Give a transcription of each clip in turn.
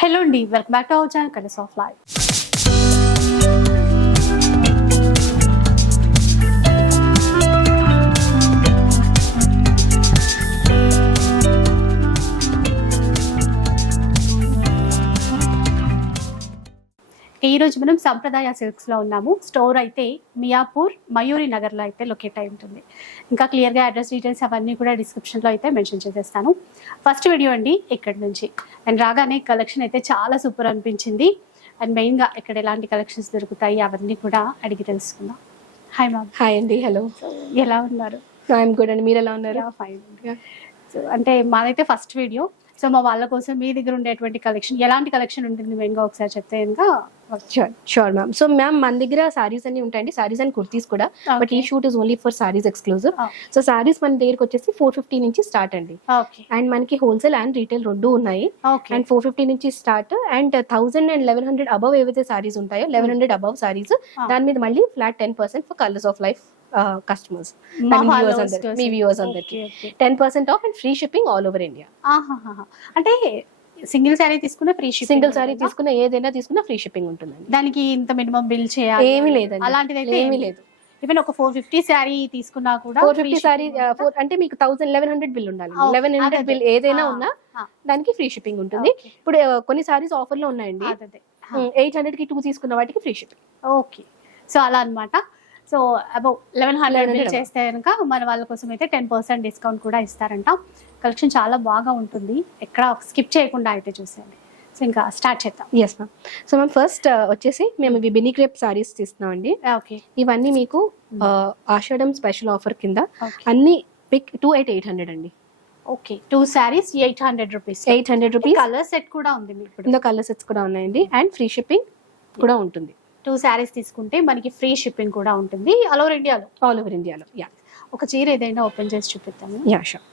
Hello అండి, welcome back to our channel colours of life. ఈరోజు మనం సంప్రదాయ సిల్క్స్లో ఉన్నాము. స్టోర్ అయితే మియాపూర్ మయూరి నగర్లో అయితే లొకేట్ అయి ఉంటుంది. ఇంకా క్లియర్గా అడ్రస్ డీటెయిల్స్ అవన్నీ కూడా డిస్క్రిప్షన్లో అయితే మెన్షన్ చేసేస్తాను. ఫస్ట్ వీడియో అండి ఇక్కడి నుంచి. అండ్ రాగానే కలెక్షన్ అయితే చాలా సూపర్ అనిపించింది. అండ్ మెయిన్గా ఇక్కడ ఎలాంటి కలెక్షన్స్ దొరుకుతాయి అవన్నీ కూడా అడిగి తెలుసుకుందాం. Hi ma'am. హాయ్ అండి. హలో, ఎలా ఉన్నారు? ఐఎమ్ గుడ్ అండి. మీరు ఎలా ఉన్నారు? ఫైన్. సో అంటే మాదైతే ఫస్ట్ వీడియో, సో మా వాళ్ళ కోసం మీ దగ్గర ఉండేటువంటి కలెక్షన్, ఎలాంటి కలెక్షన్ ఉంటుంది మెయిన్గా ఒకసారి చెప్తే కనుక. Sure ma'am. సో మ్యామ్ మన దగ్గర సారీస్ అన్ని ఉంటాయండి, సారీస్ అండ్ కుర్తీస్ కూడా. బట్ ఈ shoot is only for saris exclusive. So saris మన దగ్గరకు వచ్చేసి 450 నుంచి స్టార్ట్ అండి. అండ్ మనకి హోల్సేల్ అండ్ రీటైల్ రెండు ఉన్నాయి. అండ్ 450 నుంచి స్టార్ట్. అండ్ 1000 అండ్ 1100 అబవ్ ఏవైతే సారీస్ ఉంటాయో 1100 అబవ్ సారీస్, దాని మీద మళ్ళీ flat 10% for colours of life customers, me viewers అందరికి 10% of and free shipping all over India. అంటే సింగిల్ సారీ తీసుకున్న ఫ్రీ షిప్పింగ్, సింగిల్ సారీ తీసుకున్న ఏదైనా తీసుకున్న ఫ్రీ షిప్పింగ్ ఉంటుందండి. దానికి ఇంత మినిమం బిల్ చేయాలి ఏమీ లేదండి, అలాంటిది అయితే ఏమీ లేదు. ఈవెన్ ఒక 450 సారీ తీసుకున్నా కూడా 450 సారీ అంటే మీకు 1100 బిల్ ఉండాలి. 1100 బిల్ ఏదైనా ఉన్నా దానికి ఫ్రీ షిప్పింగ్ ఉంటుంది. ఇప్పుడు కొన్ని సారీస్ ఆఫర్ లో ఉన్నాయండి. 800 కి 2 తీసుకున్న వాటికి ఫ్రీ షిప్పింగ్. ఓకే, సో అలా అన్నమాట. సో అబౌవ్ 1100 బిల్ చేస్తే కనుక మన వాళ్ళ కోసం అయితే 10% డిస్కౌంట్ కూడా ఇస్తారంట. కలెక్షన్ చాలా బాగా ఉంటుంది, ఎక్కడ స్కిప్ చేయకుండా అయితే చూసేయండి. సో ఇంకా స్టార్ట్ చేద్దాం. Yes ma'am. So ma'am first వచ్చేసి మేము ఇవి బినీ క్రేప్ సారీస్ తీస్తున్నాం అండి. ఓకే, ఇవన్నీ మీకు ఆషాఢం స్పెషల్ ఆఫర్ కింద అన్ని పిక్ 2 at 800 అండి. Okay, 2 saris 800 rupees. 800 rupees. Colour set కూడా ఉంది మీకు, ఇందులో కలర్ సెట్స్ కూడా ఉన్నాయండి. అండ్ ఫ్రీ షిప్పింగ్ కూడా ఉంటుంది. 2 సారీస్ తీసుకుంటే మనకి ఫ్రీ షిప్పింగ్ కూడా ఉంటుంది ఆల్ ఓవర్ ఇండియాలో. ఆల్ ఓవర్ ఇండియాలో. యా, ఒక చీర ఏదైనా ఓపెన్ చేసి చూపిస్తాము. Yeah sure.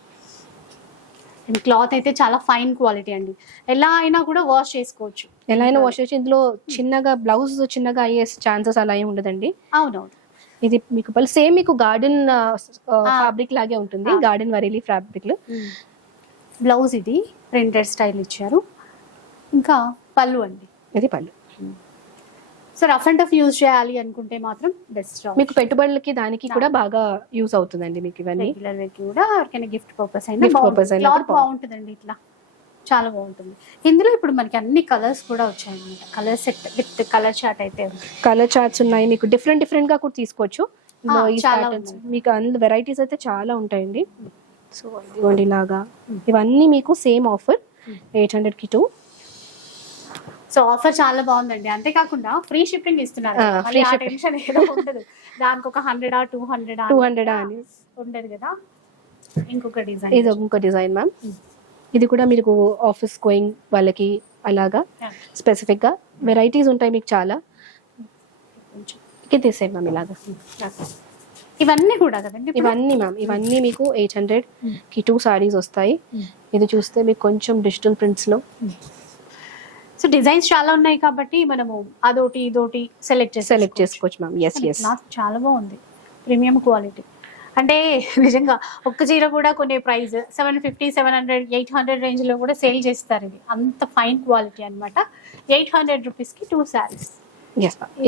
అండ్ క్లాత్ అయితే చాలా ఫైన్ క్వాలిటీ అండి, ఎలా అయినా కూడా వాష్ చేసుకోవచ్చు. ఎలా అయినా వాష్ చేయొచ్చు. ఇందులో చిన్నగా బ్లౌజ్ చిన్నగా అయ్యే ఛాన్సెస్ అలా ఏమి ఉండదండి. అవునవును. ఇది మీకు సేమ్ మీకు గార్డెన్ ఫ్యాబ్రిక్ లాగే ఉంటుంది, గార్డెన్ వరేలి ఫ్యాబ్రిక్ లో. బ్లౌజ్ ఇది ప్రింటెడ్ స్టైల్ ఇచ్చారు. ఇంకా పళ్ళు అండి, ఇది పళ్ళు. So rough and tough use చేయాలి అనుకుంటే మాత్రం బెస్ట్. మీకు పెట్టుబడులకి దానికి కూడా బాగా యూజ్ అవుతుందండి. మీకు ఇవన్నీ రెగ్యులర్ వేర్ కూడా ఎవరికైనా గిఫ్ట్ పర్పస్ అయినా క్లాత్ బాగుంటుందండి. ఇట్లా చాలా బాగుంటుంది. ఇందులో ఇప్పుడు మనకి అన్ని కలర్స్ కూడా వచ్చాయన్నమాట. Colour set with colour chart అయితే కలర్ చార్ట్స్ ఉన్నాయి. మీకు డిఫరెంట్ డిఫరెంట్ గా కూడా తీసుకోవచ్చు. చాలా మీకు అందులో వెరైటీస్ అయితే చాలా ఉంటాయండి. సో ఇదిగోండి ఇలాగా ఇవన్నీ మీకు సేమ్ ఆఫర్ 800 కి 2. సో ఆఫర్ చాలా బాగుందండి. అంతేకాకుండా ఫ్రీ షిప్పింగ్ ఇస్తున్నారు. టెన్షన్ ఏదో ఉండదు, దానికి ఒక 100 200 అని ఉండదు కదా. ఇంకొక డిజైన్, ఇది ఇంకో డిజైన్ మ్యామ్. ఇది కూడా మీకు ఆఫీస్ గోయింగ్ వాళ్ళకి అలాగా స్పెసిఫిక్ గా వెరైటీస్ ఉంటాయి మీకు చాలా. తీసేయండి మ్యామ్ ఇలాగా. ఇవన్నీ కూడా కదండి, ఇవన్నీ మ్యామ్ ఇవన్నీ మీకు 800 కి 2 సారీస్ వస్తాయి. ఇది చూస్తే మీకు కొంచెం డిజిటల్ ప్రింట్స్ లో. సో డిజైన్స్ చాలా ఉన్నాయి కాబట్టి మనము అదోటి ఇదోటి సెలెక్ట్ చేసుకోవచ్చు మ్యామ్. ఎస్ ఎస్, చాలా బాగుంది, ప్రీమియం క్వాలిటీ. అంటే నిజంగా ఒక్క చీర కూడా కొనే ప్రైస్ 750 700 800 రేంజ్ లో కూడా సేల్ చేస్తారు. ఇది అంత ఫైన్ క్వాలిటీ అన్నమాట. 800 రూపీస్ కి 2 సారీస్.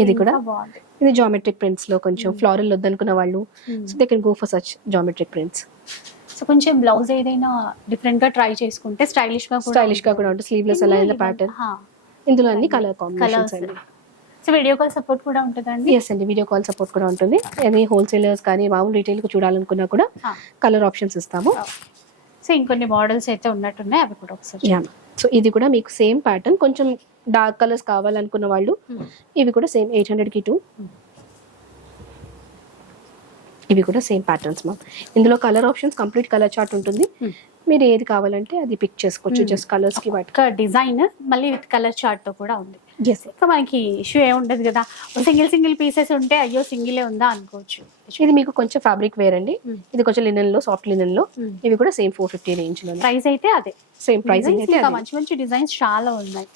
ఇది కూడా బాగుంది. ఇది జామెట్రిక్ ప్రింట్స్ లో కొంచెం ఫ్లోరల్ వద్దనుకున్న వాళ్ళు so they can go for such geometric prints. So కొంచెం బ్లౌజ్ ఏదైనా డిఫరెంట్ గా ట్రై చేసుకుంటే స్టైలిష్ గా కూడా ఉంటుంది. స్లీవ్లెస్ అలా ప్యాటర్న్. ఇందులో అన్ని కలర్ కాంబినేషన్స్ అండి. సో వీడియో కాల్ సపోర్ట్ కూడా ఉంటుందండి. ఎస్ అండి, వీడియో కాల్ సపోర్ట్ కూడా ఉంటుంది. ఎనీ హోల్సేలర్స్ కానీ మామూలు రీటైల్ కు చూడాలనుకున్నా కూడా కలర్ ఆప్షన్స్ ఇస్తాము. సో ఇంకొన్ని మోడల్స్ అయితే ఉన్నట్టున్నాయి, అవి కూడా ఒకసారి. సో ఇది కూడా మీకు సేమ్ ప్యాటర్న్, కొంచెం డార్క్ కలర్స్ కావాలనుకున్న వాళ్ళు ఇవి కూడా సేమ్ 800 కి 2. ఇవి కూడా సేమ్ ప్యాటర్న్స్ మ్యామ్. ఇందులో colour options complete colour chart ఉంటుంది. మీరు ఏది కావాలంటే అది పిక్ చేసుకోవచ్చు. జస్ట్ కలర్స్ కి వాటి డిజైన్ మళ్ళీ విత్ కలర్ చార్ట్ తో కూడా ఉంది. ఇంకా మనకి ఇష్యూ ఏముండదు కదా, సింగిల్ పీసెస్ ఉంటే అయ్యో సింగిలే ఉందా అనుకోవచ్చు. ఇది మీకు కొంచెం ఫ్యాబ్రిక్ వేర్ అండి. ఇది కొంచెం లినెన్ లో, సాఫ్ట్ లినెన్ లో. ఇవి కూడా సేమ్ 450 రేంజ్ లో. ప్రైస్ అయితే అదే సేమ్ ప్రైస్. మంచి మంచి డిజైన్స్ చాలా ఉన్నాయి.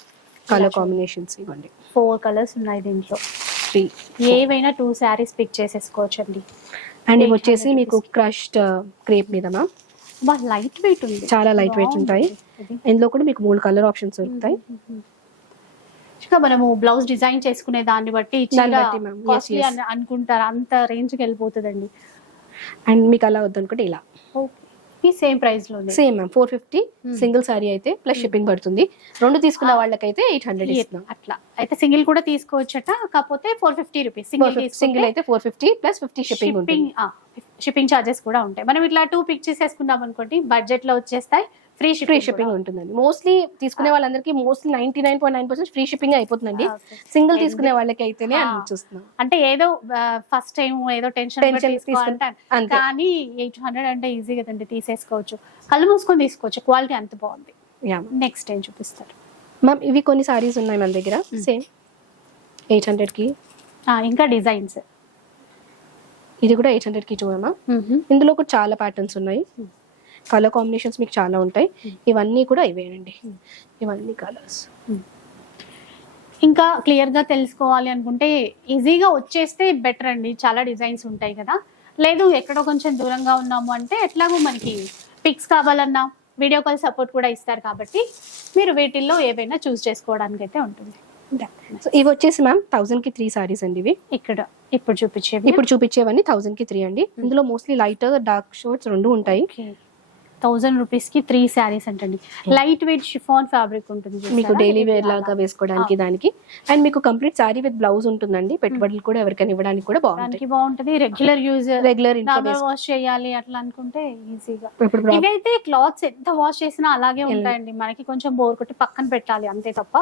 కలర్ కాంబినేషన్స్ ఇవ్వండి. 4 కలర్స్ ఉన్నాయి దీంట్లో. ఏవైనా 2 సారీస్ పిక్ చేసేసుకోవచ్చు అండి. అండ్ ఇవి వచ్చేసి మీకు క్రష్డ్ క్రేప్ మీద మ్యామ్. లైట్ వెయిట్ ఉంది, చాలా లైట్ వెయిట్ ఉంటాయి. ఇది ఇందులో కూడా మీకు 3 కలర్ ఆప్షన్స్ దొరుకుతాయి. ఇంకా మనము బ్లౌజ్ డిజైన్ చేసుకునే దాన్ని బట్టి దాన్ని బట్టి ma'am. Yes, costly yes. అని అనుకుంటారు, అంత రేంజ్ కి వెళ్ళిపోతుందండి. అండ్ మీకు అలా వద్దనుకుంటే ఇలా ఈ సేమ్ ప్రైస్ లో ఉంది. సేమ్ మ్యామ్ 450 సింగిల్ సారీ అయితే ప్లస్ షిప్పింగ్ పడుతుంది. 2 తీసుకున్న వాళ్ళకైతే 800 ఇస్తున్నాం. అట్లా అయితే సింగిల్ కూడా తీసుకోవచ్చట, కాకపోతే 450 రూపీస్ సింగిల్ అయితే 450 ప్లస్ 50 షిప్పింగ్ ఉంటుంది. షిప్పింగ్ చార్జెస్ కూడా ఉంటాయి. మనం ఇట్లా 2 పిక్ చేసేసుకున్నాం అనుకోండి, బడ్జెట్ లో వచ్చేస్తాయి, ఫ్రీ ఫ్రీ షిప్పింగ్ ఉంటుందండి. మోస్ట్లీ తీసుకునే వాళ్ళందరికీ మోస్ట్లీ 99.9% ఫ్రీ షిప్పింగ్ అయిపోతుందండి. సింగిల్ తీసుకునే వాళ్ళకి అయితేనే అని చూస్తున్నాం. అంటే ఏదో ఫస్ట్ టైం ఏదో టెన్షన్ అంతే. కానీ 800 అంటే ఈజీ కదండి, తీసేసుకోవచ్చు, కళ్ళు మూసుకొని తీసుకోవచ్చు, క్వాలిటీ అంత బాగుంది. నెక్స్ట్ ఏం చూపిస్తారు మ్యామ్? ఇవి కొన్ని సారీస్ ఉన్నాయి మన దగ్గర సేమ్ 800 కి. ఇంకా డిజైన్స్ ఇది కూడా 800 కి చూడమా. ఇందులో కూడా చాలా ప్యాటర్న్స్ ఉన్నాయి, కలర్ కాంబినేషన్స్ మీకు చాలా ఉంటాయి. ఇవన్నీ కూడా ఇవేనండి, ఇవన్నీ కలర్స్. ఇంకా క్లియర్ గా తెలుసుకోవాలి అనుకుంటే ఈజీగా వచ్చేస్తే బెటర్ అండి, చాలా డిజైన్స్ ఉంటాయి కదా. లేదు ఎక్కడో కొంచెం దూరంగా ఉన్నాము అంటే ఎట్లాగో మనకి పిక్స్ కావాలన్నా వీడియో కాల్ సపోర్ట్ కూడా ఇస్తారు కాబట్టి మీరు వీటిల్లో ఏవైనా చూస్ చేసుకోవడానికి అయితే ఉంటుంది. సో ఇవి వచ్చేసి మ్యామ్ 1000 కి 3 సారీస్ అండి. ఇవి ఇక్కడ ఇప్పుడు చూపించేవన్నీ 1000 కి 3 అండి. ఇందులో మోస్ట్లీ లైట్ డార్క్ షేడ్స్ రెండు ఉంటాయి. 1000 రూపీస్ కి 3 శారీస్ అంటండి. లైట్ వెయిట్ షిఫాన్ ఫ్యాబ్రిక్ ఉంటుంది, మీకు డైలీ వేర్ లాగా వేసుకోవడానికి దానికి. అండ్ మీకు కంప్లీట్ సారీ విత్ బ్లౌజ్ ఉంటుందండి. పెట్టుబడులు కూడా ఎవరికైనా ఇవ్వడానికి కూడా బాగుంటది. రెగ్యులర్ యూజ్, రెగ్యులర్ వాష్ చేయాలి అట్లా అనుకుంటే ఈజీగా. ఇవైతే క్లాత్స్ ఎంత వాష్ చేసినా అలాగే ఉంటాయండి, మనకి కొంచెం బోర్ కొట్టి పక్కన పెట్టాలి అంతే తప్ప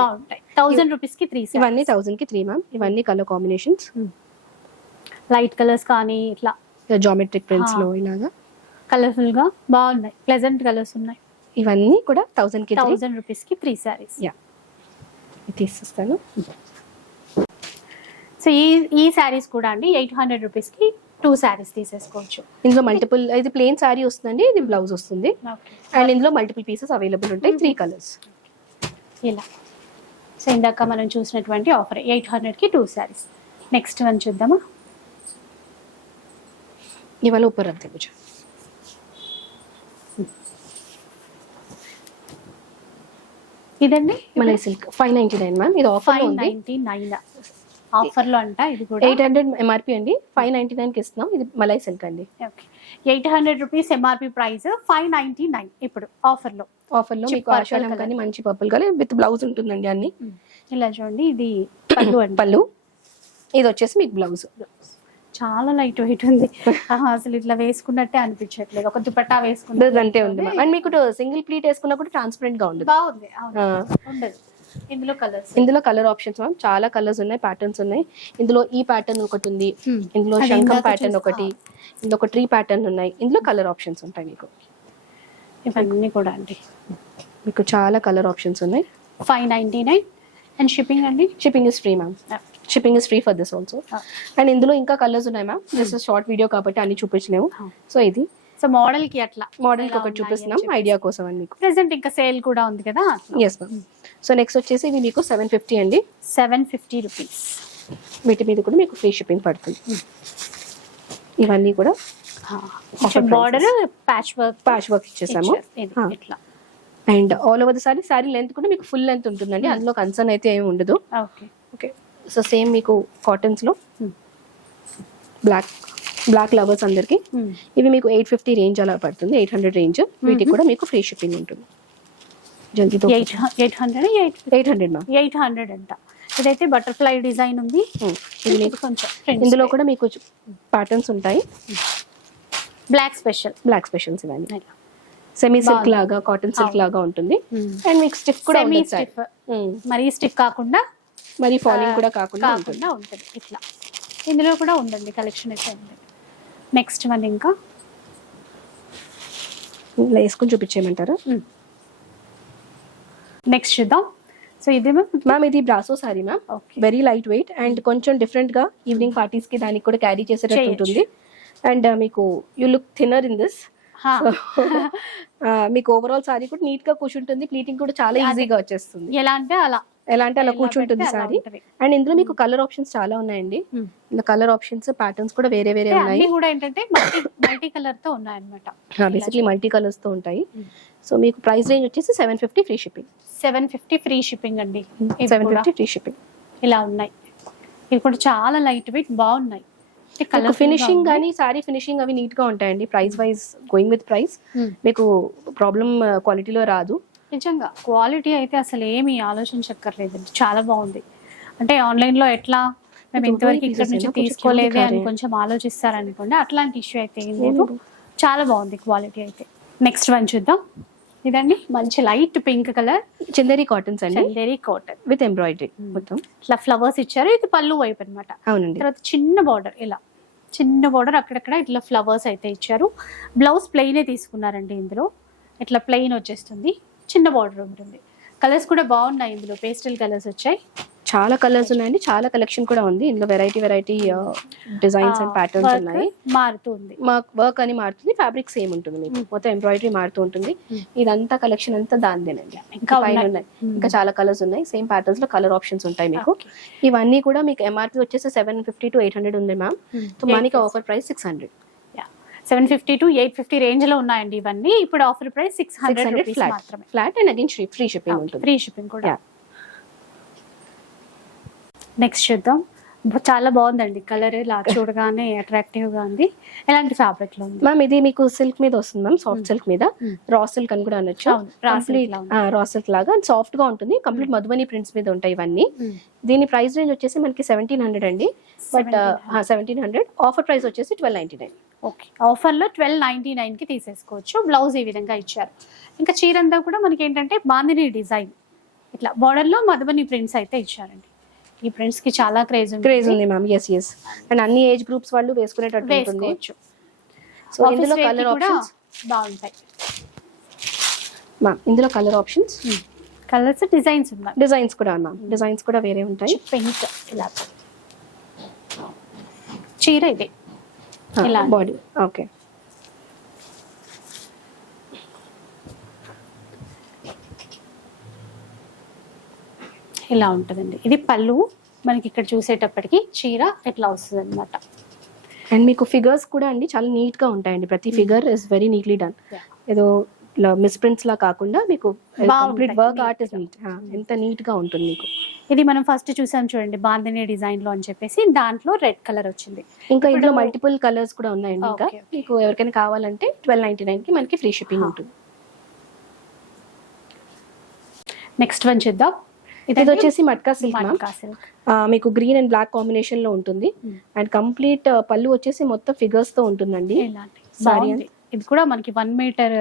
బాగుంటాయి. 1000 రూపీస్ కి 3. ఇవన్నీ 1000 కి 3 మ్యామ్. ఇవన్నీ కలర్ కాంబినేషన్స్, లైట్ కలర్స్ కానీ ఇట్లా జామెట్రిక్ ప్రింట్స్ లో ఇలాగా కలర్ఫుల్ గా బాగున్నాయి, ప్లెజెంట్ కలర్స్ ఉన్నాయి. ఇవన్నీ కూడా 1000 కి 1000 రూపీస్ కి 3 సారీస్. తీసిస్తాను. సో ఈ సారీస్ కూడా అండి 800 రూపీస్ కి 2 సారీస్ తీసేసుకోవచ్చు. ఇందులో మల్టిపుల్, ఇది ప్లెయిన్ సారీ వస్తుందండి, ఇది బ్లౌజ్ వస్తుంది. అండ్ ఇందులో మల్టిపుల్ పీసెస్ అవైలబుల్ ఉంటాయి, 3 కలర్స్ ఇలా. సో ఇందాక మనం చూసినటువంటి ఆఫర్ 800 కి 2 సారీస్. నెక్స్ట్ వన్ చూద్దామా. ఇవాళ ऊपर रख दे मुझे. ఇదండి మలై సిల్క్ 599 మ్యామ్. ఇది ఆఫర్ లో ఉంది. 599 ఆఫర్ లో అంట. ఇది కూడా 800 ఎంఆర్పి అండి, 599 కి ఇస్తున్నాం. ఇది మలై సిల్క్ అండి. ఓకే, 800 రూపీస్ ఎంఆర్పి ప్రైస్, 599 ఇప్పుడు ఆఫర్ లో. మీకు ఆషాఢం కానీ మంచి పర్పుల్ కానీ విత్ బ్లౌజ్ ఉంటుందండి అన్ని. ఇలా చూడండి, ఇది పళ్ళు అండి. పళ్ళు. ఇది వచ్చేసి మీకు బ్లౌజ్. చాలా లైట్ వెయిట్ ఉంది, అసలు ఇట్లా వేసుకున్నట్టే అనిపించట్లేదు, ఒక దుపట్టా వేసుకున్నట్టే ఉంది. అండ్ మీకు సింగిల్ ప్లీట్ వేసుకున్నా కూడా ట్రాన్స్పరెంట్ గా ఉంటుంది, బాగుంది. ఉండదు. ఇందులో కలర్ ఆప్షన్స్ మ్యామ్ చాలా కలర్స్ ఉన్నాయి, ప్యాటర్న్స్ ఉన్నాయి. ఇందులో ఈ ప్యాటర్న్ ఒకటి ఉంది, ఇందులో శంఖం ప్యాటర్న్ ఒకటి, ఇందులో ఒక ట్రీ ప్యాటర్న్ ఉన్నాయి. ఇందులో కలర్ ఆప్షన్స్ ఉంటాయి మీకు. ఇవన్నీ కూడా అండి మీకు చాలా కలర్ ఆప్షన్స్ ఉన్నాయి. 599 అండ్ షిప్పింగ్ అండి. Shipping is free ma'am. Shipping is free for this also. And ఇందులో ఇంకా కలర్స్ ఉన్నాయి ma'am, this is short video కాబట్టి అన్ని చూపించలేము. సో ఇది మోడల్ కి అట్లా మోడల్ కి ఒకటి చూపిస్తున్నాం ఐడియా కోసం అని. మీకు ప్రెసెంట్ ఇంకా సేల్ కూడా ఉంది కదా. Yes ma'am. సో నెక్స్ట్ వచ్చేసి ఇవి మీకు 750 అండి. 750 రూపీస్. వీటి మీద కూడా మీకు ఫ్రీ షిప్పింగ్ పడుతుంది. ఇవన్నీ కూడా బార్డర్ ప్యాచ్ వర్క్ ఇచ్చేసాము. ఇట్లా. And all over the sari length కూడా మీకు ఫుల్ లెంత్ ఉంటుందండి, అందులో కన్సర్న్ అయితే ఏమి ఉండదు. ఓకే. సో సేమ్ మీకు కాటన్స్ లో బ్లాక్ లవర్స్ అందరికి ఇవి మీకు 850 రేంజ్ అలా పడుతుంది, 800 రేంజ్. వీటికి కూడా మీకు ఫ్రీ షిప్పింగ్ ఉంటుంది. జల్దీతో 800 మ్యామ్. 800 అంట. ఇదైతే బటర్ఫ్లై డిజైన్ ఉంది. ఇది మీకు కొంచెం ఇందులో కూడా మీకు ప్యాటర్న్స్ ఉంటాయి. బ్లాక్ స్పెషల్స్ ఇవన్నీ సెమీ సిల్క్ లాగా, కాటన్ సిల్క్ లాగా ఉంటుంది. అండ్ మీకు స్టిఫ్ కూడా మరీ స్టిఫ్ కాకుండా, మరి ఫాలింగ్ కూడా కాకుండా ఉంటుంది. ఇట్లా ఇందులో కూడా ఉందండి కలెక్షన్ అయితే ఉంది. నెక్స్ట్ వన్ ఇంకా ఇలా వేసుకుని చూపించేయమంటారా? నెక్స్ట్ చూద్దాం. సో ఇది మ్యామ్ ఇది brasso sorry ma'am, very light weight and కొంచెం డిఫరెంట్ గా ఈవినింగ్ పార్టీస్ కి దానికి కూడా క్యారీ చేసేటట్టు ఉంటుంది. అండ్ మీకు you look thinner in this. మీకు ఓవరాల్ సారీ కూడా నీట్ గా కూర్చుంటుంది, ప్లీటింగ్ కూడా చాలా ఈజీగా వచ్చేస్తుంది. ఎలా అంటే అలా ఎలా అంటే అలా ఎలా కూర్చుంటుంది పెడితే అలా సారీ. ఉంటది. అండ్ ఇందులో మీకు కలర్ ఆప్షన్స్ చాలా ఉన్నాయండి. ఇందులో కలర్ ఆప్షన్స్ ప్యాటర్న్స్ కూడా వేరే వేరే అంటే ఉన్నాయి. అన్ని కూడా ఏంటంటే మల్టీ కలర్ తో ఉన్నాయన్నమాట. బేసిక్లీ మల్టీ కలర్స్ తో ఉంటాయి. సో మీకు ప్రైస్ రేంజ్ వచ్చేసి 750 ఫ్రీ షిప్పింగ్. 750 ఫ్రీ షిప్పింగ్ అండి. ఇది 750 ఫ్రీ షిప్పింగ్. ఇలా ఉన్నాయి. ఇవి కూడా చాలా లైట్ వెయిట్ బాగున్నాయి. మీకు ఫినిషింగ్ కానీ సారీ ఫినిషింగ్ అవి నీట్ గా ఉంటాయండి. Price wise going with price మీకు ప్రాబ్లం క్వాలిటీలో రాదు. నిజంగా క్వాలిటీ అయితే అసలు ఏమీ ఆలోచించక్కర్లేదండి, చాలా బాగుంది. అంటే ఆన్లైన్ లో ఎట్లా మేము ఇంతవరకు ఇక్కడ నుంచి తీసుకోలేదే అని కొంచెం ఆలోచిస్తారనుకోండి, అట్లాంటి ఇష్యూ అయితే ఏం లేదు. చాలా బాగుంది క్వాలిటీ అయితే. నెక్స్ట్ వన్ చూద్దాం. ఇదండి మంచి light pink colour Chanderi cottons అండి, చందేరి కాటన్ విత్ ఎంబ్రాయిడరీ మొత్తం. ఇట్లా ఫ్లవర్స్ ఇచ్చారు. ఇది పళ్ళు వైపు అనమాట. అవునండి. తర్వాత చిన్న బార్డర్, ఇలా చిన్న బార్డర్ అక్కడక్కడ ఇట్లా ఫ్లవర్స్ అయితే ఇచ్చారు. బ్లౌజ్ ప్లెయినే తీసుకున్నారండి. ఇందులో ఇట్లా ప్లెయిన్ వచ్చేస్తుంది, చిన్న బార్డర్ ఉంటుంది. కలర్స్ కూడా బాగున్నాయి. ఇందులో పేస్టల్ కలర్స్ వచ్చాయి. చాలా కలర్స్ ఉన్నాయండి, చాలా కలెక్షన్ కూడా ఉంది. ఇందులో వెరైటీ డిజైన్స్ అండ్ ప్యాటర్న్స్ ఉన్నాయి. మారుతుంది, వర్క్ అని మారుతుంది, ఫ్యాబ్రిక్ సేమ్ ఉంటుంది మీకు. మొత్తం ఎంబ్రాయిడరీ మారుతూ ఉంటుంది. ఇదంతా కలెక్షన్ అంతా దానిదేనండి. ఇంకా పైన ఉన్నాయి, ఇంకా చాలా కలర్స్ ఉన్నాయి. సేమ్ ప్యాటర్న్స్ లో కలర్ ఆప్షన్స్ ఉంటాయి మీకు. ఇవన్నీ కూడా మీకు ఎంఆర్పి వచ్చేసి 750 to 800 ఉంది మ్యామ్. సో మనకి ఆఫర్ ప్రైస్ 600. 750 to 850 రేంజ్ లో ఉన్నాయండి ఇవన్నీ. ఇప్పుడు ఆఫర్ ప్రైస్ 600 మాత్రమే. Flat and again free shipping ఉంటుంది. ఫ్రీ షిప్పింగ్ కూడా. నెక్స్ట్ చూద్దాం. చాలా బాగుందండి కలర్, ఇలా చూడగానే అట్రాక్టివ్ గా ఉంది. ఎలాంటి ఫ్యాబ్రిక్ లో ఉంది మ్యామ్? ఇది మీకు సిల్క్ మీద వస్తుంది మ్యామ్, సాఫ్ట్ సిల్క్ మీద. రా సిల్క్ అని కూడా అనొచ్చు. రా సిల్క్ లాగా సాఫ్ట్ గా ఉంటుంది. కంప్లీట్ మధుబని ప్రింట్స్ మీద ఉంటాయి ఇవన్నీ. దీని ప్రైస్ రేంజ్ వచ్చేసి మనకి 1700 అండి. బట్ 1700 ఆఫర్ ప్రైస్ వచ్చేసి 1299. ఓకే, ఆఫర్ లో 1299 కి తీసేసుకోవచ్చు. బ్లౌజ్ ఈ విధంగా ఇచ్చారు. ఇంకా చీర అంతా కూడా మనకి ఏంటంటే బాందిని డిజైన్, ఇట్లా బార్డర్ లో మధుబని ప్రింట్స్ అయితే ఇచ్చారండి. ఈ ప్రింట్స్ కి చాలా క్రేజ్ ఉంది మ్యామ్. ఎస్ అండ్ అన్ని ఏజ్ గ్రూప్స్ వాళ్ళు వేసుకునేటట్టు ఉంటుంది. సో ఇందులో కలర్ ఆప్షన్స్ బాగుంటాయి మ్యామ్. ఇందులో కలర్ ఆప్షన్స్, కలర్స్, డిజైన్స్ ఉన్నాయి. డిజైన్స్ కూడా మ్యామ్, డిజైన్స్ కూడా వేరే ఉంటాయి. పింక్ ఇలా చీర ఇది ఇలా బాడీ. ఓకే, ఇలా ఉంటుందండి. ఇది పళ్ళు. మనకి ఇక్కడ చూసేటప్పటికి చీర ఎట్లా వస్తుంది అనమాట. అండ్ మీకు ఫిగర్స్ కూడా అండి చాలా నీట్ గా ఉంటాయండి. ప్రతి figure is very neatly done. ఏదో మిస్ ప్రింట్స్ లా కాకుండా మీకు complete work art is neat. ఎంత నీట్ గా ఉంటుంది మీకు. ఇది మనం ఫస్ట్ చూసాం చూడండి, బాందిని డిజైన్ లో అని చెప్పేసి, దాంట్లో రెడ్ కలర్ వచ్చింది. ఇంకా ఇందులో మల్టిపుల్ కలర్స్ కూడా ఉన్నాయండి. ఇంకా మీకు ఎవరికైనా కావాలంటే 1299 కి మనకి ఫ్రీ షిప్పింగ్ ఉంటుంది. నెక్స్ట్ వన్ చూద్దాం. ఇది వచ్చేసి మట్కా సిల్క్ మ్యామ్. మీకు గ్రీన్ అండ్ బ్లాక్ కాంబినేషన్ లో ఉంటుంది. అండ్ కంప్లీట్ పళ్ళు వచ్చేసి మొత్తం ఫిగర్స్ తో ఉంటుందండి. ఇది కూడా మనకి 1 మీటర్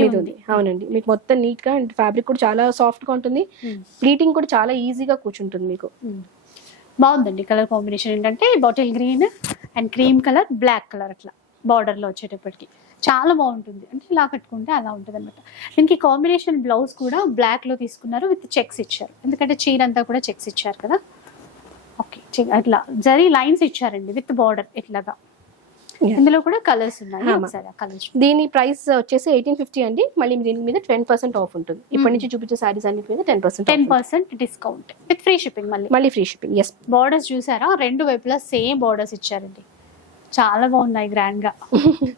మీద ఉంది. అవునండి, మీకు మొత్తం నీట్ గా అండ్ ఫ్యాబ్రిక్ కూడా చాలా సాఫ్ట్ గా ఉంటుంది. ప్లీటింగ్ కూడా చాలా ఈజీగా కూర్చుంటుంది మీకు. బాగుందండి. కలర్ కాంబినేషన్ ఏంటంటే bottle green and cream colour, black colour అట్లా బార్డర్ లో వచ్చేటప్పటికి చాలా బాగుంటుంది. అంటే ఇలా కట్టుకుంటే అలా ఉంటుంది అనమాట. దీనికి కాంబినేషన్ బ్లౌజ్ కూడా బ్లాక్ లో తీసుకున్నారు, విత్ చెక్స్ ఇచ్చారు. ఎందుకంటే చీర అంతా కూడా చెక్స్ ఇచ్చారు కదా. ఓకే, అట్లా జరీ లైన్స్ ఇచ్చారండి విత్ బార్డర్ ఇట్లాగా. ఇందులో కూడా కలర్స్ ఉన్నాయి. ఒకసారి కలర్స్. దీని ప్రైస్ వచ్చేసి 1850 అండి. మళ్ళీ దీని మీద 10% ఆఫ్ ఉంటుంది. ఇప్పటి నుంచి చూపించే సారీస్ అన్నిటి మీద 10% డిస్కౌంట్ విత్ ఫ్రీ షిప్పింగ్. మళ్ళీ ఫ్రీ షిప్పింగ్. ఎస్. బార్డర్స్ చూసారా, రెండు వైపులా సేమ్ బార్డర్స్ ఇచ్చారండి. చాలా బాగున్నాయి, గ్రాండ్ గా.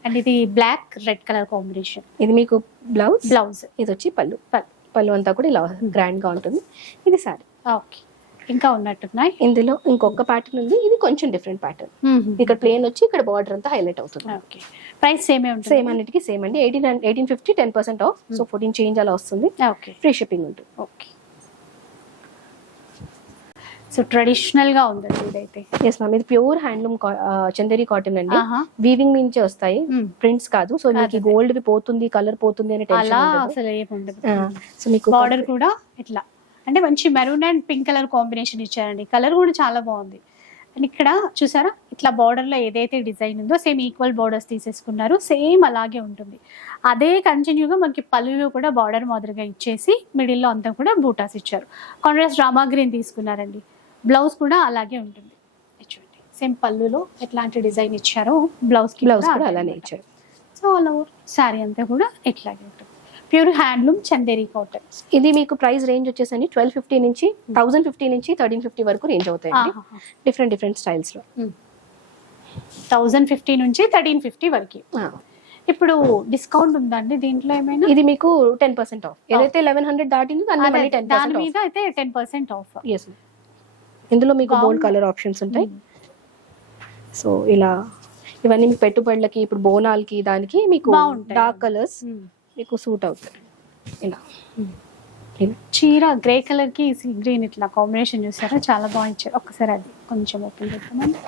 అండ్ ఇది బ్లాక్ రెడ్ కలర్ కాంబినేషన్. ఇది మీకు బ్లౌజ్. ఇది వచ్చి పళ్ళు అంతా కూడా ఇలా గ్రాండ్ గా ఉంటుంది. ఇది సారీ. ఓకే, ఇంకా ఉన్నట్టున్నాయి. ఇందులో ఇంకొక ప్యాటర్న్ ఉంది. ఇది కొంచెం డిఫరెంట్ ప్యాటర్న్. ఇక్కడ ప్లేన్ వచ్చి ఇక్కడ బార్డర్ అంతా హైలైట్ అవుతుంది. ఓకే, ప్రైస్ సేమే ఉంటుంది. సేమ్ అన్నిటికీ సేమ్ అండి. 1850 10% ఆఫ్. సో 14 చేంజ్ అలా వస్తుంది. ఓకే, ఫ్రీ షిప్పింగ్ ఉంటుంది. ఓకే, సో ట్రెడిషనల్ గా ఉందండి ఇదైతే. ఎస్ మ్యామ్, ఇది ప్యూర్ హ్యాండ్లూమ్ చందేరి కాటన్ అండి. వీవింగ్ నుంచి వస్తాయి, ప్రింట్స్ కాదు. సో మీకు గోల్డ్ పోతుంది, కలర్ పోతుంది అనే టెన్షన్ అసలు ఏముండదు. సో మీకు బార్డర్ కూడా ఇట్లా అంటే మంచి maroon and pink colour combination ఇచ్చారండి. కలర్ కూడా చాలా బాగుంది. అండ్ ఇక్కడ చూసారా, ఇట్లా బార్డర్ లో ఏదైతే డిజైన్ ఉందో సేమ్ ఈక్వల్ బార్డర్స్ తీసేసుకున్నారు. సేమ్ అలాగే ఉంటుంది. అదే కంటిన్యూగా మనకి పళ్ళులో కూడా బార్డర్ మాదిరిగా ఇచ్చేసి మిడిల్లో అంతా కూడా బూటాస్ ఇచ్చారు. కాంట్రాస్ట్ రామా గ్రీన్ తీసుకున్నారండి. బ్లౌజ్ కూడా అలాగే ఉంటుంది. చూడండి, సేమ్ పళ్ళులో ఎట్లాంటి డిజైన్ ఇచ్చారో బ్లౌజ్ కూడా అలానే ఇచ్చారు. సో ఆల్ ఓవర్ శారీ అంతా కూడా ఇట్లాగే ఉంటుంది. Pure handloom Chanderi cotton. ఇది మీకు ప్రైస్ రేంజ్ వచ్చేసండి 1250 నుంచి 1050 నుంచి 1350 వరకు రేంజ్ అవుతాయండి, డిఫరెంట్ స్టైల్స్ లో. 1050 నుంచి 1350 వరకు. ఇప్పుడు డిస్కౌంట్ ఉందండి దీంట్లో ఏమైనా? ఇది మీకు 10% ఆఫ్. ఏదైతే 1100 దాటిందో దాని మళ్ళీ 10% దాని మీద అయితే 10% ఆఫ్. yes ఇందులో మీకు బోల్డ్ కలర్ ఆప్షన్స్ ఉంటాయి. సో ఇలా ఇవన్నీ మీకు పెట్టుబడులకి, ఇప్పుడు బోనాలకి, దానికి మీకు డార్క్ కలర్స్ మీకు సూట్ అవుతాయి. ఇలా చీర గ్రే కలర్ కి గ్రీన్ ఇట్లా కాంబినేషన్ చూసారా, చాలా బాగా ఇచ్చారు. ఒక్కసారి అది కొంచెం ఓపెన్ చేద్దామండి.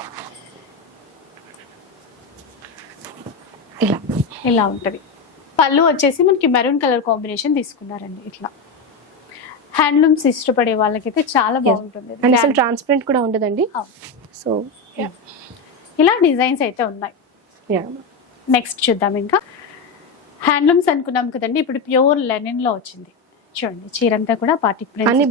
ఇలా ఉంటది. పళ్ళు వచ్చేసి మనకి మెరూన్ కలర్ కాంబినేషన్ తీసుకున్నారండి. ఇట్లా హ్యాండ్లూమ్స్ ఇష్టపడే వాళ్ళకైతే చాలా బాగుంటుంది. అండ్ అసలు ట్రాన్స్పరెంట్ కూడా ఉండదండి. సో ఇలా డిజైన్స్ అయితే ఉన్నాయి. నెక్స్ట్ చూద్దాం. ఇంకా హ్యాండ్లూమ్స్ అనుకున్నాం కదండి, ఇప్పుడు ప్యూర్ లెనిన్ లో వచ్చింది. చూడండి చీర అంతా కూడా పార్టీ ప్రింట్స్, అన్ని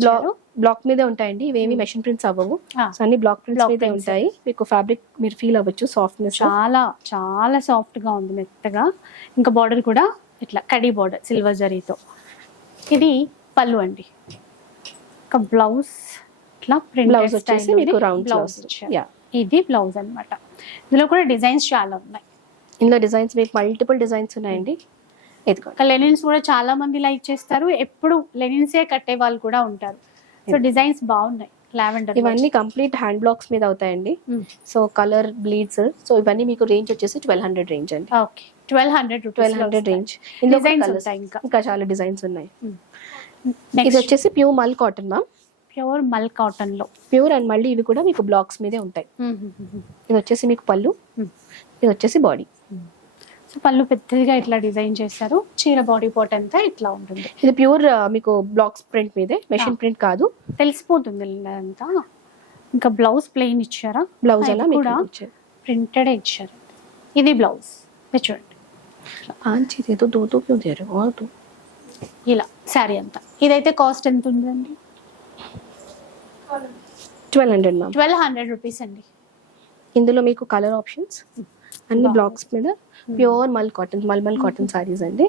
బ్లాక్ మీదే ఉంటాయండి. ఇవేమి మెషిన్ ప్రింట్స్ అవ్వవు. సో అన్ని బ్లాక్ ప్రింట్స్ మీదే ఉంటాయి. మీకు ఫ్యాబ్రిక్ మీరు ఫీల్ అవ్వచ్చు, సాఫ్ట్నెస్ చాలా చాలా సాఫ్ట్ గా ఉంది, మెత్తగా. ఇంకా బార్డర్ కూడా ఇట్లా కడీ బార్డర్ సిల్వర్ జరీతో. ఇది పళ్ళు అండి. ఇంకా బ్లౌజ్ ఇట్లా ప్రింట్ బ్లౌజ్ వచ్చేసి మీకు రౌండ్ బ్లౌజ్. ఇది బ్లౌజ్ అన్నమాట. ఇందులో కూడా డిజైన్స్ చాలా ఉన్నాయి. ఇందులో డిజైన్స్ మీకు మల్టిపుల్ డిజైన్స్ ఉన్నాయండి. లెనిన్స్ కూడా చాలా మంది లైక్ చేస్తారు, ఎప్పుడు లెనిన్సే కట్టే వాళ్ళు కూడా ఉంటారు. సో డిజైన్స్ బాగున్నాయి. లావెండర్ ఇవన్నీ కంప్లీట్ హ్యాండ్ బ్లాక్స్ మీద అవుతాయండి. So colour bleeds. సో ఇవన్నీ మీకు రేంజ్ వచ్చేసి 1200 రేంజ్ అండి. Okay 1200 range. ఇంకా చాలా డిజైన్స్ ఉన్నాయి. ఇది వచ్చేసి pure mul cotton ma'am. Pure mul cotton లో ప్యూర్. అండ్ మళ్ళీ ఇవి కూడా మీకు బ్లాక్స్ మీదే ఉంటాయి. ఇది వచ్చేసి మీకు పళ్ళు, ఇది వచ్చేసి బాడీ. సో పళ్ళు పెద్దదిగా ఇట్లా డిజైన్ చేశారు. చీర బాడీ పార్ట్ అంతా ఇట్లా ఉంటుంది. ఇది ప్యూర్ మీకు బ్లాక్స్ ప్రింట్ మీదే, మెషిన్ ప్రింట్ కాదు, తెలిసిపోతుంది అంతా. ఇంకా బ్లౌజ్ ప్లెయిన్ ఇచ్చారా? బ్లౌజ్ అలా కూడా ప్రింటెడ్ ఇచ్చారు. ఇది బ్లౌజ్ చూడండి. ఇలా శారీ అంతా. ఇదైతే కాస్ట్ ఎంత ఉందండి? 1200 మ్యామ్. 1200 రూపీస్ అండి. ఇందులో మీకు కలర్ ఆప్షన్స్ అన్ని బ్లాక్స్ మీద ప్యూర్ మల్ కాటన్ సారీస్ అండి.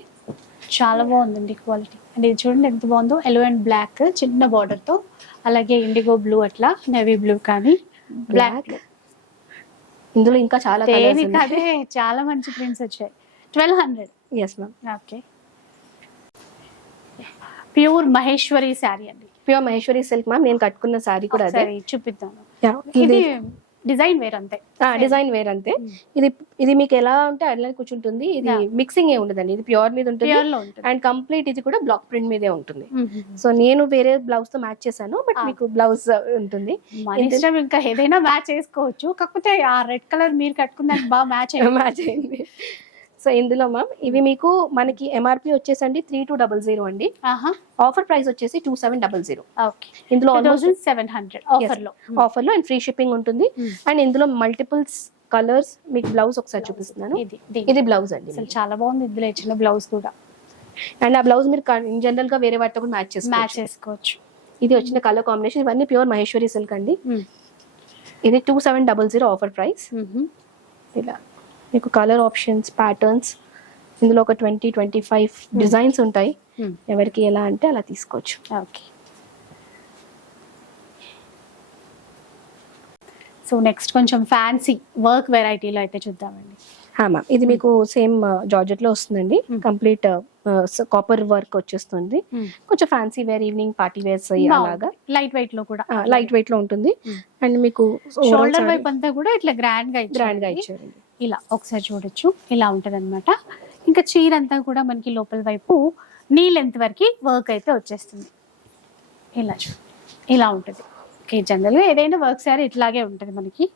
చాలా బాగుందండి క్వాలిటీ. అండ్ ఇది చూడండి ఎంత బాగుందో, ఎల్లో అండ్ బ్లాక్ చిన్న బార్డర్ తో, అలాగే ఇండిగో బ్లూ, అట్లా నేవీ బ్లూ కానీ బ్లాక్. ఇందులో ఇంకా చాలా అదే చాలా మంచి ప్రింట్స్ వచ్చాయి. 1200. Yes ma'am. Okay. Pure Maheshwari sari అండి. Pure Maheshwari silk ma'am. నేను కట్టుకున్న శారీ కూడా అదే. చూపిద్దాను. ఇది డిజైన్ వేర్ అంతే. డిజైన్ వేర్ అంతే. ఇది మీకు ఎలా ఉంటే అట్లా కూర్చుంటుంది. ఇది మిక్సింగ్ ఏ ఉండదండి. ఇది ప్యూర్ మీద ఉంటుంది. అండ్ కంప్లీట్ ఇది కూడా బ్లాక్ ప్రింట్ మీదే ఉంటుంది. సో నేను వేరే బ్లౌజ్ తో మ్యాచ్ చేశాను, బట్ మీకు బ్లౌజ్ ఉంటుంది. ఇంకా ఏదైనా మ్యాచ్ చేసుకోవచ్చు, కాకపోతే ఆ రెడ్ కలర్ మీరు కట్టుకున్న బాగా మ్యాచ్ అయింది. సో ఇందులో మ్యామ్ ఇవి మీకు మనకి ఎంఆర్పి వచ్చేసండి 3200 అండి. ఆఫర్ ప్రైస్ వచ్చేసి 2700. ఇందులో 1700 ఆఫర్ లో అండ్ ఫ్రీ షిప్పింగ్ ఉంటుంది. అండ్ ఇందులో మల్టిపుల్స్ కలర్స్ మీకు బ్లౌజ్ ఒకసారి చూపిస్తున్నాను. ఇది బ్లౌజ్ అండి. చాలా బాగుంది. ఇందులో ఇచ్చిన బ్లౌజ్ కూడా. అండ్ ఆ బ్లౌజ్ మీరు జనరల్ గా వేరే వాటితో కూడా మ్యాచ్ చేసుకోవచ్చు. ఇది వచ్చిన కలర్ కాంబినేషన్. ఇవన్నీ ప్యూర్ మహేశ్వరి సిల్క్ అండి. ఇది 2700 ఆఫర్ ప్రైస్. ఇలా మీకు కలర్ ఆప్షన్స్, ప్యాటర్న్స్ ఇందులో ఒక 20-25 డిజైన్స్ ఉంటాయి. ఎవరికి ఎలా అంటే అలా తీసుకోవచ్చు. ఓకే. సో నెక్స్ట్ కొంచెం ఫ్యాన్సీ వర్క్ వెరైటీలో అయితే చూద్దామండి. మ్యామ్ ఇది మీకు సేమ్ జార్జెట్ లో వస్తుందండి. కంప్లీట్ కాపర్ వర్క్ వచ్చేస్తుంది. కొంచెం fancy wear, evening party wears అలాగా. లైట్ వెయిట్ లో కూడా లైట్ వెయిట్ లో ఉంటుంది. అండ్ మీకు షోల్డర్ వైపు అంతా కూడా ఇట్లా గ్రాండ్ గా ఇచ్చారండి. ఇలా ఒకసారి చూడొచ్చు. ఇలా ఉంటది అనమాట. ఇంకా చీర అంతా కూడా మనకి లోపల వైపు నీ లెంత్ వరకు వర్క్ అయితే వచ్చేస్తుంది. ఇలా ఇలా ఉంటుంది. ఓకే. జనరల్ గా ఏదైనా వర్క్ సారీ ఇట్లాగే ఉంటది మనకి.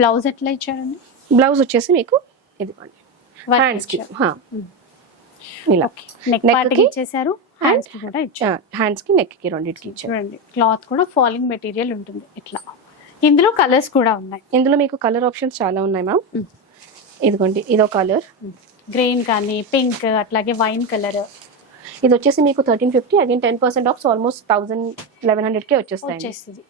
బ్లౌజ్ ఎట్లా ఇచ్చారండి? బ్లౌజ్ వచ్చేసి మీకు ఇది హ్యాండ్స్ కి ఇలా నెక్ కి ఇచ్చేసారు. హ్యాండ్స్ కి కూడా ఇచ్చారు. హ్యాండ్స్ కి నెక్ కి రెండిటికి ఇచ్చారు. చూడండి క్లాత్ కూడా ఫాలింగ్ మెటీరియల్ ఉంటుంది. ఇట్లా ఇందులో కలర్స్ కూడా ఉన్నాయి. ఇందులో మీకు కలర్ ఆప్షన్స్ చాలా ఉన్నాయి మ్యామ్. ఇదిగోండి ఇదో కలర్, గ్రీన్ కానీ పింక్, అట్లాగే వైన్ కలర్. ఇది వచ్చేసి మీకు 1350. Again 10% of. సో ఆల్మోస్ట్ 1100 కే వచ్చేస్తుంది.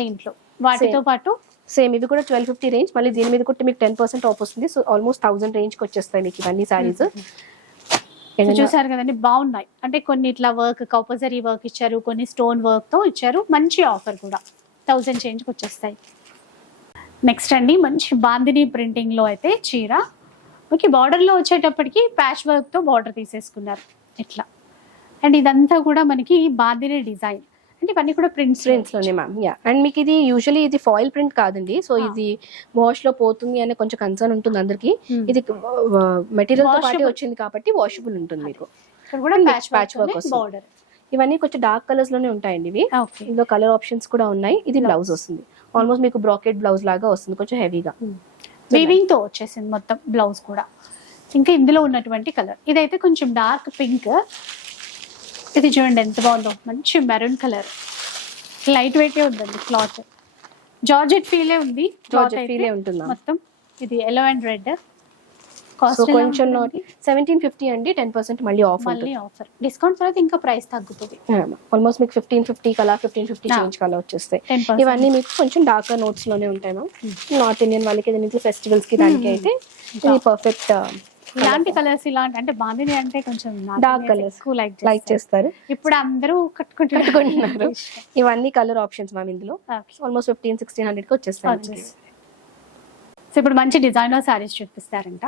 దీంట్లో వాటితో పాటు సేమ్ ఇది కూడా 1250 రేంజ్. మళ్ళీ దీని మీద కూడా మీకు 10% ఆఫ్ వస్తుంది. సో ఆల్మోస్ట్ 1000 రేంజ్ కి వచ్చేస్తాయి మీకు ఇవన్నీ సారీస్. చూసారు కదండి, బాగున్నాయి. అంటే కొన్ని ఇట్లా వర్క్ కంపల్సరీ వర్క్ ఇచ్చారు, కొన్ని స్టోన్ వర్క్ తో ఇచ్చారు. మంచి ఆఫర్ కూడా 1000 చేంజ్కి వచ్చేస్తాయి. నెక్స్ట్ అండి, మంచి బాందిని ప్రింటింగ్ లో అయితే చీర. ఓకే, బార్డర్ లో వచ్చేటప్పటికి ప్యాచ్ వర్క్ తో బార్డర్ తీసేసుకున్నారు ఇట్లా. అండ్ ఇదంతా కూడా మనకి బాందిని డిజైన్. అంటే ఇవన్నీ కూడా ప్రింట్స్ లోనే మ్యామ్. యా, అండ్ మీకు ఇది యూజువల్లీ ఇది ఫాయిల్ ప్రింట్ కాదండి. సో ఇది వాష్ లో పోతుంది అనే కొంచెం కన్సర్న్ ఉంటుంది అందరికి. ఇది మెటీరియల్ తో పాటు వచ్చింది కాబట్టి వాషబుల్ ఉంటుంది మీకు. ఇక్కడ కూడా ప్యాచ్ వర్క్ బార్డర్. ఇవన్నీ కొంచెం డార్క్ కలర్స్ లోనే ఉంటాయండి ఇవి. ఇందులో కలర్ ఆప్షన్స్ కూడా ఉన్నాయి. ఇది బ్లౌజ్ వస్తుంది, ఆల్మోస్ట్ మీకు బ్రాకెట్ బ్లౌజ్ లాగా వస్తుంది, కొంచెం హెవీగా వీవింగ్ తో వచ్చేసింది మొత్తం బ్లౌజ్ కూడా. ఇంకా ఇందులో ఉన్నటువంటి కలర్ ఇదైతే కొంచెం డార్క్ పింక్. ఇది చూడండి ఎంత బాగుందో, మంచి మెరూన్ కలర్. లైట్ వెయిట్ ఉందండి క్లాత్, జార్జెట్ ఫీలే ఉంది. జార్జెట్ ఫీలే ఉంటుంది మొత్తం. ఇది ఎల్లో అండ్ రెడ్. కాస్ట్ కొంచెం 1750 అండి. 10% మళ్ళీ ఆఫర్. డిస్కౌంట్ తర్వాత ఇంకా ప్రైస్ తగ్గుతుంది. ఆల్మోస్ట్ మీకు 1550 కలా 1550 చేంజ్ కలా వచ్చేస్తాయి. ఇవన్నీ మీకు కొంచెం డార్కర్ నోట్స్ లోనే ఉంటాయి మ్యామ్. నార్త్ ఇండియన్ వాళ్ళకి ఏదైనా ఫెస్టివల్స్ కి దానికి అయితే ఇది పర్ఫెక్ట్. ఇలాంటి కలర్స్, ఇలాంటి అంటే బాందిని అంటే కొంచెం డార్క్ కలర్స్ లైక్ చేస్తారు. ఇప్పుడు అందరూ కట్టుకుంటున్నారు. ఇవన్నీ కలర్ ఆప్షన్స్ మ్యామ్. ఇందులో ఆల్మోస్ట్ 1500-1600 కి వచ్చేస్తాయి. సో ఇప్పుడు మంచి డిజైనర్ సారీస్ చూపిస్తారంట.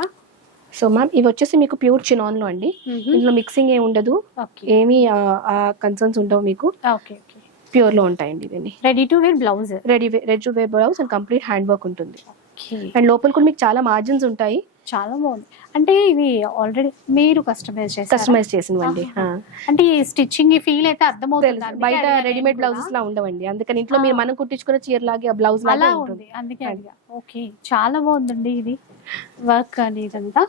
సో మ్యామ్ ఇవి వచ్చేసి మీకు ప్యూర్ చినాన్ లో అండి. ఇందులో మిక్సింగ్ ఏమి ఉండదు, ఏమి కన్సర్న్స్ ఉండవు మీకు. ప్యూర్ లో ఉంటాయండి ఇవన్నీ. Ready to wear blouse, ready to wear blouse and complete hand work ఉంటుంది. అండ్ లోపల కూడా మీకు చాలా మార్జిన్స్ ఉంటాయి. చాలా బాగుంది. అంటే ఇవి ఆల్రెడీ మీరు కస్టమైజ్ చేసినవండి. అంటే ఈ స్టిచ్చింగ్ ఈ ఫీల్ అయితే అర్థమవుతుంది. బయట రెడీమేడ్ బ్లౌజెస్ లా ఉండవండి, అందుకని ఇంట్లో మీరు మనం కుట్టించుకున్న చీర లాగే బ్లౌజ్ అలా ఉంది. అందుకే అడిగా. ఓకే, చాలా బాగుందండి ఇది వర్క్ అని. ఇదంతా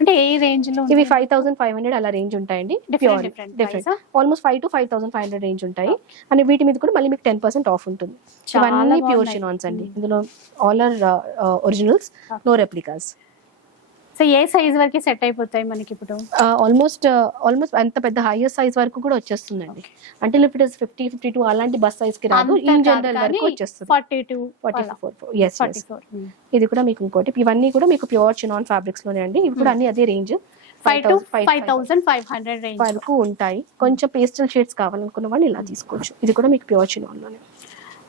అంటే ఏ రేంజ్ లో? ఇవి 5500 అలా రేంజ్ ఉంటాయండి. డిఫరెంట్ ఆల్మోస్ట్ 5 to 5500 రేంజ్ ఉంటాయి. అండ్ వీటి మీద కూడా మళ్ళీ మీకు 10% ఆఫ్ ఉంటుంది. ఇవన్నీ ప్యూర్ చినాన్స్ అండి. ఇందులో all are originals, no replicas. So ఏ సైజ్ వరకు సెట్ అయిపోతాయి మనకి ఇప్పుడు? ఆల్మోస్ట్ అంత పెద్ద హైయెస్ట్ సైజ్ వరకు కూడా వచ్చేస్తుందండి. అంటే ఇఫ్ ఇట్ ఇస్ 50, 52 అలాంటి బస్ సైజ్ కి రాదు. ఇన్ జనరల్ వరకు వచ్చేస్తుంది. 42, 44. yes 44. ఇది కూడా మీకు ఇంకోటి. ఇవన్నీ కూడా మీకు ప్యూర్ చినాన్ ఫ్యాబ్రిక్స్ లోనే అండి. ఇవి కూడా అన్ని అదే రేంజ్ 5500 రేంజ్ వరకు ఉంటాయి. కొంచెం పేస్టల్ షేడ్స్ కావాలనుకున్న వాళ్ళు ఇలా తీసుకోవచ్చు. ఇది కూడా మీకు ప్యూర్ చినాన్ లోనే.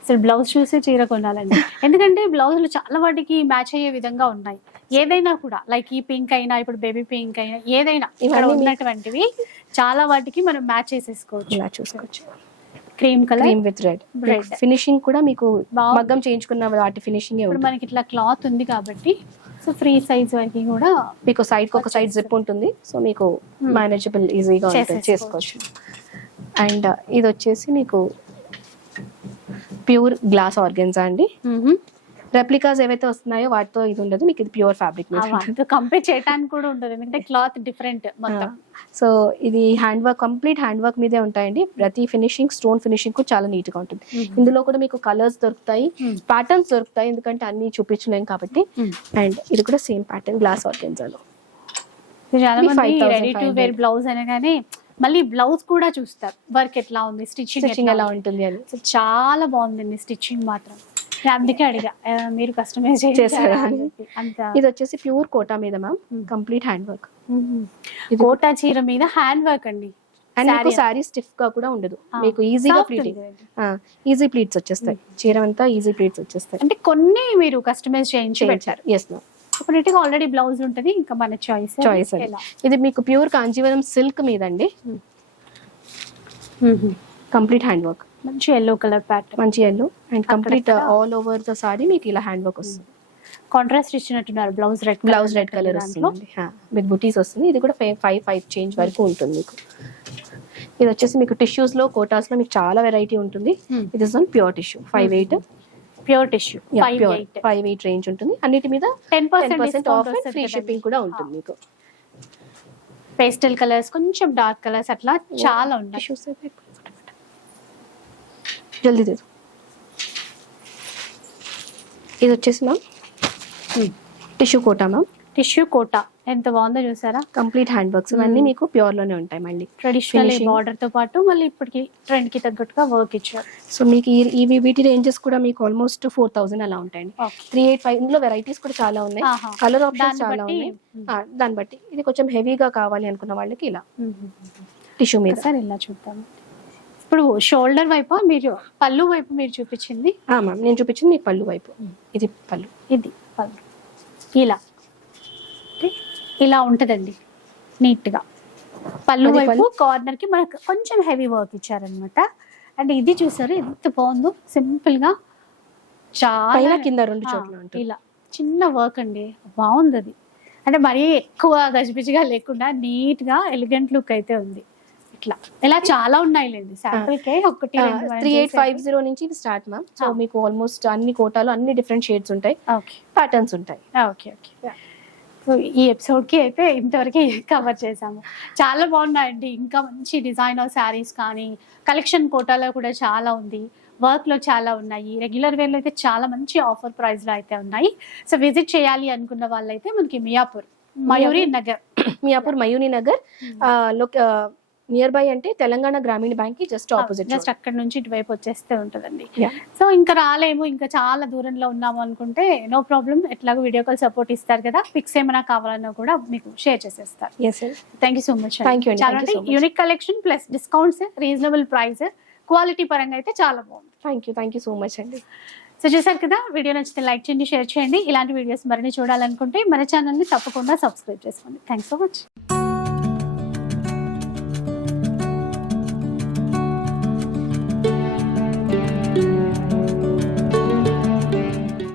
అసలు బ్లౌజ్ చూసి చీర కొనాలండి, ఎందుకంటే బ్లౌజులు చాలా వాటికి మ్యాచ్ అయ్యే విధంగా ఉన్నాయి. ఏదైనా కూడా లైక్ ఈ పింక్ అయినా, ఇప్పుడు బేబీ పింక్ అయినా, ఏదైనా ఇక్కడ ఉన్నటువంటివి చాలా వాటికి మనం మ్యాచ్ చేసేసుకోవచ్చు. ఇలా చూసుకోవచ్చు. Cream colour, cream with red. Finishing కూడా మీకు మగ్గం చేయించుకున్న వాటి ఫినిషింగ్. ఇప్పుడు మనకి ఇట్లా క్లాత్ ఉంది కాబట్టి సో ఫ్రీ సైజ్ వరకు కూడా మీకు సైడ్ కి ఒక సైడ్ జిప్ ఉంటుంది. సో మీకు మేనేజబుల్ ఈజీగా చేసుకోవచ్చు. అండ్ ఇది వచ్చేసి మీకు ప్యూర్ గ్లాస్ ఆర్గెన్జా అండి. రెప్లికాస్ ఏవైతే వస్తున్నాయో వాటితో ఇది ఉండదు, మీకు ఇది ప్యూర్ ఫ్యాబ్రిక్. కంపేర్ చేయడానికి కూడా ఉండదు, ఎందుకంటే క్లాత్ డిఫరెంట్ మొత్తం. సో ఇది hand work, complete hand work మీదే ఉంటాయండి. ప్రతి ఫినిషింగ్, స్టోన్ ఫినిషింగ్ కూడా చాలా నీట్ గా ఉంటుంది. ఇందులో కూడా మీకు కలర్స్ దొరుకుతాయి, ప్యాటర్న్స్ దొరుకుతాయి, ఎందుకంటే అన్ని చూపించలేం కాబట్టి. అండ్ ఇది కూడా సేమ్ ప్యాటర్న్ గ్లాస్ ఆర్గెన్జాలో. చాలా మంది రెడీ టు వేర్ బ్లౌజ్ అనగానే మళ్ళీ బ్లౌజ్ కూడా చూస్తారు, వర్క్ ఎట్లా ఉంది, స్టిచ్చింగ్ ఎలా ఉంటుంది అని. చాలా బాగుందండి స్టిచ్చింగ్ మాత్రం. అందుకే అడిగా మీరు కస్టమైజ్ చేశారు. ఇది వచ్చేసి ప్యూర్ కోటా మీద ma'am, complete hand work. Kota చీర మీద హ్యాండ్ వర్క్ అండి. అండ్ మీకు సారీ స్టిఫ్ గా కూడా ఉండదు, మీకు ఈజీగా ప్లీటింగ్, ఈజీ ప్లీట్స్ వచ్చేస్తాయి. చీర అంతా ఈజీ ప్లీట్స్ వచ్చేస్తాయి. అంటే కొన్ని మీరు కస్టమైజ్ చేయించి పెట్టారు. Yes ma'am. కొన్నిటికి ఆల్రెడీ బ్లౌజ్ ఉంటుంది, ఇంకా మన చాయిస్. ఇది మీకు ప్యూర్ కాంజీవరం సిల్క్ మీద అండి, కంప్లీట్ హ్యాండ్ వర్క్. మంచి ఎల్లో కలర్ ప్యాటర్న్, మంచి yellow and complete all over the sorry మీకు ఇలా హ్యాండ్ వర్క్ వస్తుంది. కాంట్రాస్ట్ ఇచ్చినట్టున్నారు. బ్లౌజ్ రెడ్ కలర్ వస్తుంది విత్ బుటీస్ వస్తుంది. ఇది కూడా 5 చేంజ్ వరకు ఉంటుంది మీకు. ఇది వచ్చేసి మీకు టిష్యూస్ లో, కోటాస్ లో మీకు చాలా వెరైటీ ఉంటుంది. ఇది is on pure tissue 5/8 pure tissue 5/8 range ఉంటుంది. అన్నిటి మీద 10% ఆఫ్, ఫ్రీ షిప్పింగ్ కూడా ఉంటుంది మీకు. పేస్టల్ కలర్స్, కొంచెం డార్క్ కలర్స్ అట్లా చాలా ఉన్నాయి. టిష్యూస్ జల్దీ తీసు. ఇది వచ్చేసి ma'am tissue Kota ma'am. Tissue Kota ఎంత బాగుందో చూసారా, కంప్లీట్ హ్యాండ్ వర్క్స్ ఇవన్నీ మీకు ప్యూర్ లోనే ఉంటాయి. మళ్ళీ ట్రెడిషనల్ Finishing. బార్డర్ తో పాటు మళ్ళీ ఇప్పటికి ట్రెండ్ కి తగ్గట్టుగా వర్క్ ఇచ్చారు. సో మీకు ఇవి వీటి రేంజెస్ కూడా మీకు ఆల్మోస్ట్ 4000 అలా ఉంటాయండి. Okay. 385 ఇందులో వెరైటీస్ కూడా చాలా ఉన్నాయి, ఆహా. కలర్ ఆప్షన్స్ దాన్ని చాలా బట్టి, ఉన్నాయి. దాన్ని బట్టి ఇది కొంచెం హెవీగా కావాలి అనుకున్న వాళ్ళకి ఇలా టిష్యూ మీద. ఒకసారి ఇలా చూద్దాం. ఇప్పుడు షోల్డర్ వైపు మీరు, పళ్ళు వైపు మీరు చూపించింది, మ్యామ్ నేను చూపించింది మీకు పళ్ళు వైపు. ఇది పళ్ళు. ఇది పళ్ళు. ఇలా అంటే ఇలా ఉంటదండి నీట్ గా. పళ్ళు అది వైపు పళ్ళు. కార్నర్ కి మనకు కొంచెం హెవీ వర్క్ ఇచ్చారనమాట. అండ్ ఇది చూసారు ఎంత బాగుందో, సింపుల్ గా చాలా పైన కింద రెండు చోట్ల ఉంటుంది. ఇలా చిన్న వర్క్ అండి, బాగుంది అది. అంటే మరీ ఎక్కువ గజిబిజిగా లేకుండా నీట్ గా ఎలిగెంట్ లుక్ అయితే ఉంది. ఇట్లా ఇలా చాలా ఉన్నాయి లేండి, శాంపుల్ కే ఒకటి 3850 నుంచి ఇది స్టార్ట్ మ్యామ్. సో మీకు ఆల్మోస్ట్ అన్ని కోటాలు అన్ని డిఫరెంట్ షేడ్స్ ఉంటాయి, ఓకే ప్యాటర్న్స్ ఉంటాయి. Okay okay. సో ఈ ఎపిసోడ్ కి అయితే ఇంతవరకే కవర్ చేసాము. చాలా బాగున్నాయండి, ఇంకా మంచి డిజైనర్ శారీస్ కానీ కలెక్షన్ కోటాలో కూడా చాలా ఉంది, వర్క్ లో చాలా ఉన్నాయి. రెగ్యులర్ వేర్ లో అయితే చాలా మంచి ఆఫర్ ప్రైస్ లో అయితే ఉన్నాయి. సో విజిట్ చేయాలి అనుకున్న వాళ్ళైతే మనకి మియాపూర్ మయూరి నగర్, మియాపూర్ మయూరి నగర్ నియర్ బై అంటే తెలంగాణ గ్రామీణ బ్యాంక్ కి జస్ట్ ఆపోజిట్. జస్ట్ అక్కడ నుంచి ఇటువైపు వచ్చేస్తే ఉంటుందండి. Yeah. సో ఇంకా రాలేము, ఇంకా చాలా దూరంలో ఉన్నాము అనుకుంటే నో ప్రాబ్లం, ఎట్లాగో వీడియో కాల్ సపోర్ట్ ఇస్తారు కదా, పిక్స్ ఏమైనా కావాలన్నా కూడా మీకు షేర్ చేసేస్తారు. Thank you so much. Thank you అండి. చాలా Thank you so much. Unique collection plus discounts, reasonable price, quality పరంగా అయితే చాలా బాగుంది. థ్యాంక్ యూ సో మచ్ అండి. సో చూసారు కదా, వీడియో నచ్చితే లైక్ చేయండి, షేర్ చేయండి. ఇలాంటి వీడియోస్ మరిన్ని చూడాలనుకుంటే మన ఛానల్ని తప్పకుండా సబ్స్క్రైబ్ చేసుకోండి. Thanks so much.